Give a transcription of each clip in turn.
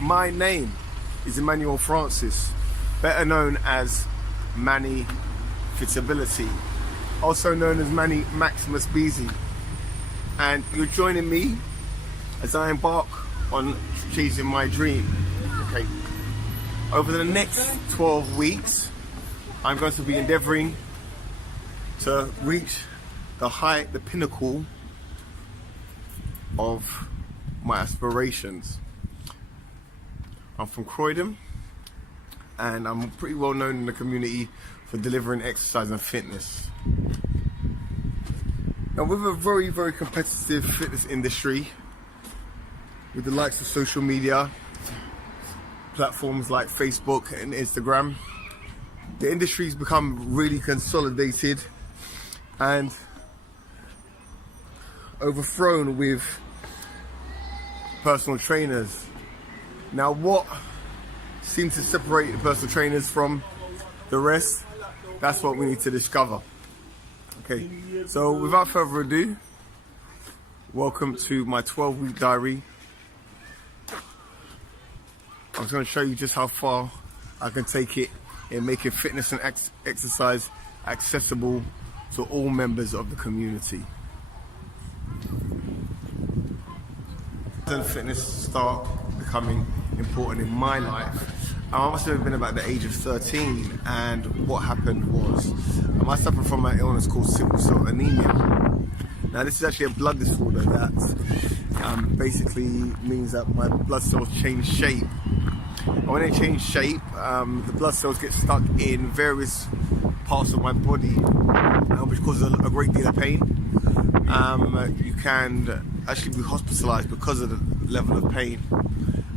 My name is Emmanuel Francis, better known as Manny Fitability, also known as Manny Maximus Beasy. And you're joining me as I embark on chasing my dream. Okay. Over the next 12 weeks, I'm going to be endeavoring to reach the pinnacle of my aspirations. I'm from Croydon, and I'm pretty well known in the community for delivering exercise and fitness. Now, with a very, very competitive fitness industry, with the likes of social media, platforms like Facebook and Instagram, the industry's become really consolidated and overthrown with personal trainers. Now, what seems to separate the personal trainers from the rest, that's what we need to discover. Okay, so without further ado, welcome to my 12-week diary. I'm just going to show you just how far I can take it in making fitness and exercise accessible to all members of the community. When fitness started becoming important in my life, I must have been about the age of 13, and what happened was I suffered from an illness called sickle cell anemia. Now, this is actually a blood disorder that basically means that my blood cells change shape. And when they change shape, the blood cells get stuck in various parts of my body, which causes a great deal of pain. You can actually be hospitalized because of the level of pain.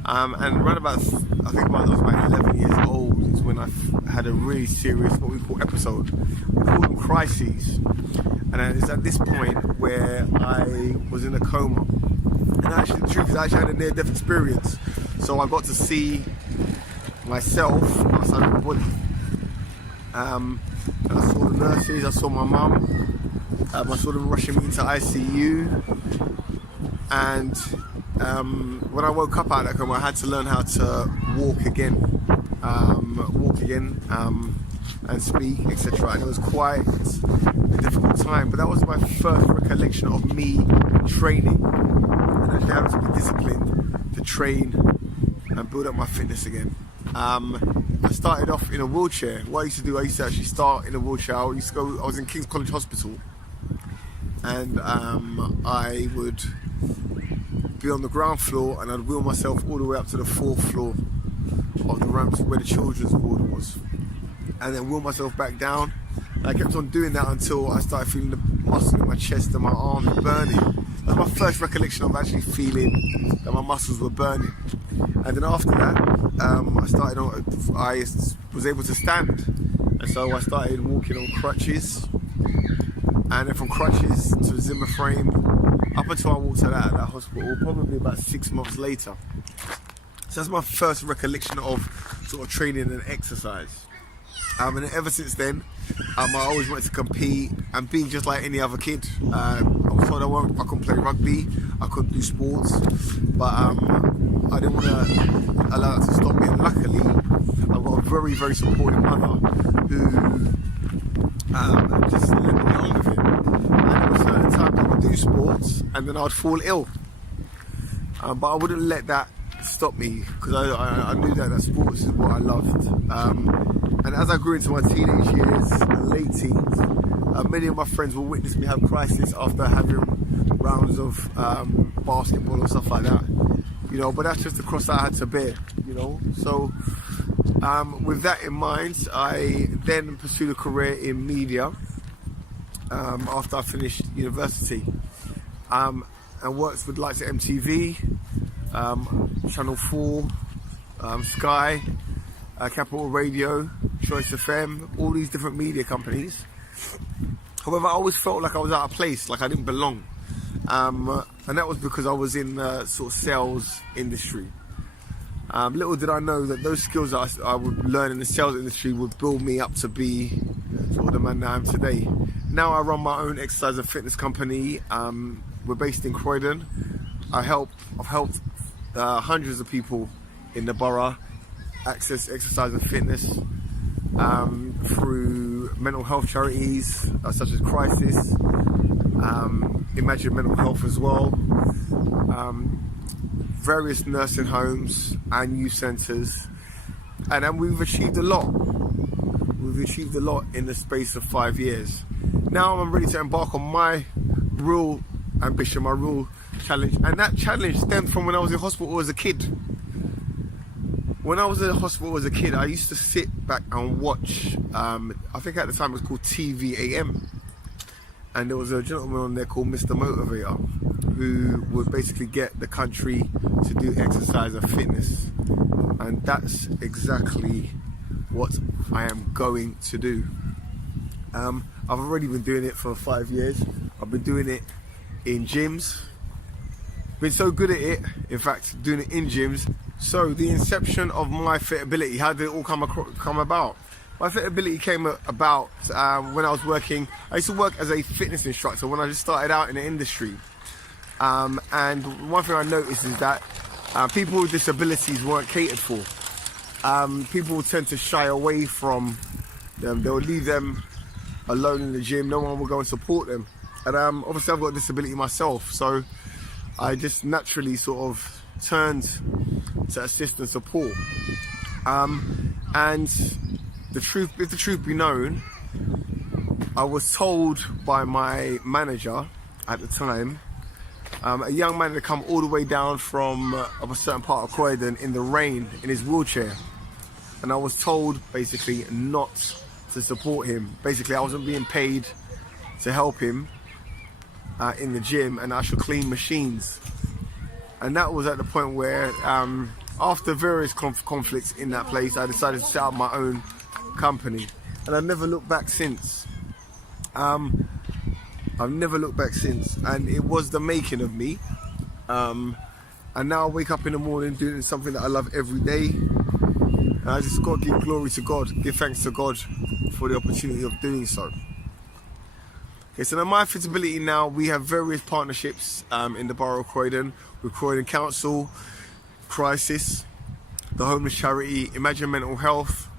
And around about, I think I was about 11 years old is when I had a really serious, what we call episode. We call them crises. And it's at this point where I was in a coma. And actually, the truth is I actually had a near-death experience. So I got to see myself outside of my body. And I saw the nurses, I saw my mum, I saw them rushing me into ICU. And when I woke up out of that coma, I had to learn how to walk again, and speak, etc. And it was quite a difficult time, but that was my first recollection of me training and actually having to be disciplined to train and build up my fitness again. I started off in a wheelchair. What I used to do, I used to actually start in a wheelchair. I was in King's College Hospital, and I would be on the ground floor, and I'd wheel myself all the way up to the 4th floor of the ramps where the children's ward was, and then wheel myself back down. And I kept on doing that until I started feeling the muscle in my chest and my arms burning. That was my first recollection of actually feeling that my muscles were burning. And then after that, I was able to stand, and so I started walking on crutches, and then from crutches to Zimmer frame, up until I walked out of that hospital, probably about 6 months later. So that's my first recollection of sort of training and exercise. And ever since then, I always wanted to compete and be just like any other kid. I was told I couldn't play rugby, I couldn't do sports, but I didn't want to allow that to stop me. And luckily, I've got a very, very supportive mother who just let me get on with it. And there were certain times I would do sports and then I'd fall ill. But I wouldn't let that stop me, because I knew that sports is what I loved. And as I grew into my teenage years and late teens, many of my friends will witness me have crisis after having rounds of basketball or stuff like that. But that's just the cross that I had to bear, So with that in mind, I then pursued a career in media after I finished university, and worked with the likes of MTV, Channel 4, Sky, Capital Radio, Choice FM, all these different media companies. However, I always felt like I was out of place, like I didn't belong. And that was because I was in the sort of sales industry. Little did I know that those skills that I would learn in the sales industry would build me up to be sort of the man that I am today. Now I run my own exercise and fitness company. We're based in Croydon. I've helped hundreds of people in the borough, access exercise and fitness through mental health charities such as Crisis, Imagine Mental Health as well, various nursing homes and youth centres, and we've achieved a lot. We've achieved a lot in the space of 5 years. Now I'm ready to embark on my real ambition, my real challenge, and that challenge stemmed from when I was in hospital as a kid. When I was in hospital as a kid, I used to sit back and watch, I think at the time it was called TVAM, and there was a gentleman on there called Mr. Motivator, who would basically get the country to do exercise and fitness, and that's exactly what I am going to do. I've already been doing it for 5 years. I've been doing it in gyms, been so good at it, in fact, doing it in gyms. So the inception of my Fitability, how did it all come about? My Fitability came about when I was working. I used to work as a fitness instructor when I just started out in the industry. And one thing I noticed is that people with disabilities weren't catered for. People tend to shy away from them. They'll leave them alone in the gym. No one will go and support them. And obviously I've got a disability myself, so I just naturally sort of turned to assist and support. And the truth, if the truth be known, I was told by my manager at the time, a young man had come all the way down from a certain part of Croydon in the rain in his wheelchair, and I was told basically not to support him. Basically I wasn't being paid to help him in the gym, and I should clean machines. And that was at the point where after various conflicts in that place, I decided to set up my own company, and I've never looked back since. I've never looked back since, and it was the making of me. And now I wake up in the morning doing something that I love every day, and I just got to give glory to God, give thanks to God for the opportunity of doing so. Okay, so now my Fitability, now we have various partnerships in the borough of Croydon, with Croydon Council, Crisis, the homeless charity, Imagine Mental Health,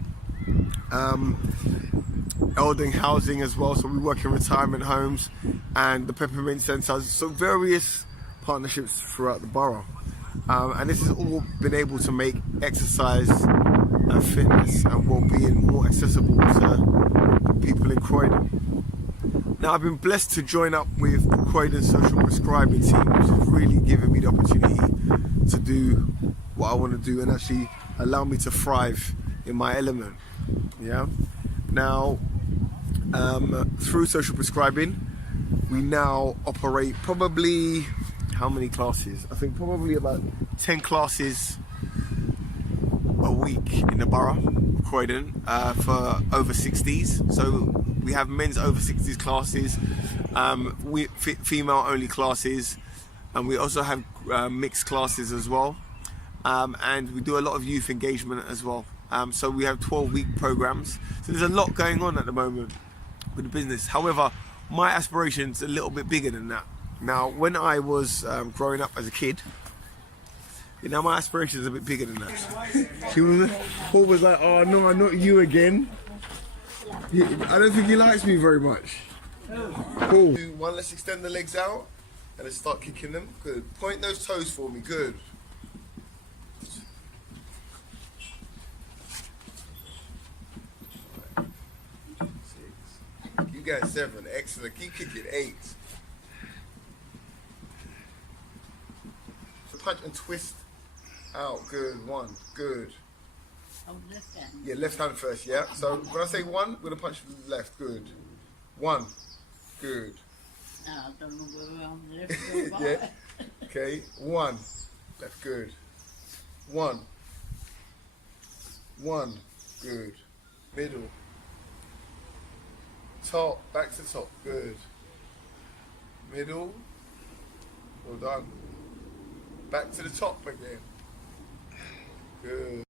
Elding Housing as well, so we work in retirement homes, and the Peppermint Centres, so various partnerships throughout the borough. And this has all been able to make exercise and fitness and well-being more accessible to people in Croydon. Now I've been blessed to join up with the Croydon Social Prescribing team, which has really given me the opportunity to do what I want to do and actually allow me to thrive in my element. Yeah. Now, through Social Prescribing, we now operate probably, how many classes? I think probably about 10 classes a week in the borough of Croydon for over 60s. So we have men's over 60s classes, female only classes, and we also have mixed classes as well. And we do a lot of youth engagement as well. So we have 12-week programs. So there's a lot going on at the moment with the business. However, my aspiration's a little bit bigger than that. Now, when I was growing up as a kid, you know, my aspirations are a bit bigger than that. Paul was like, "Oh no, not you again." I don't think he likes me very much. Cool. One, let's extend the legs out and let's start kicking them. Good. Point those toes for me. Good. You got 7. Excellent. Keep kicking. 8. Punch and twist out. Good. 1. Good. Oh, left hand. Yeah, left hand first, yeah. So when I say 1, we're going to punch left. Good. 1. Good. No, I don't know whether I'm left or right. Yeah. Okay. 1. Left. Good. 1. 1. Good. Middle. Top. Back to top. Good. Middle. Well done. Back to the top again. Good.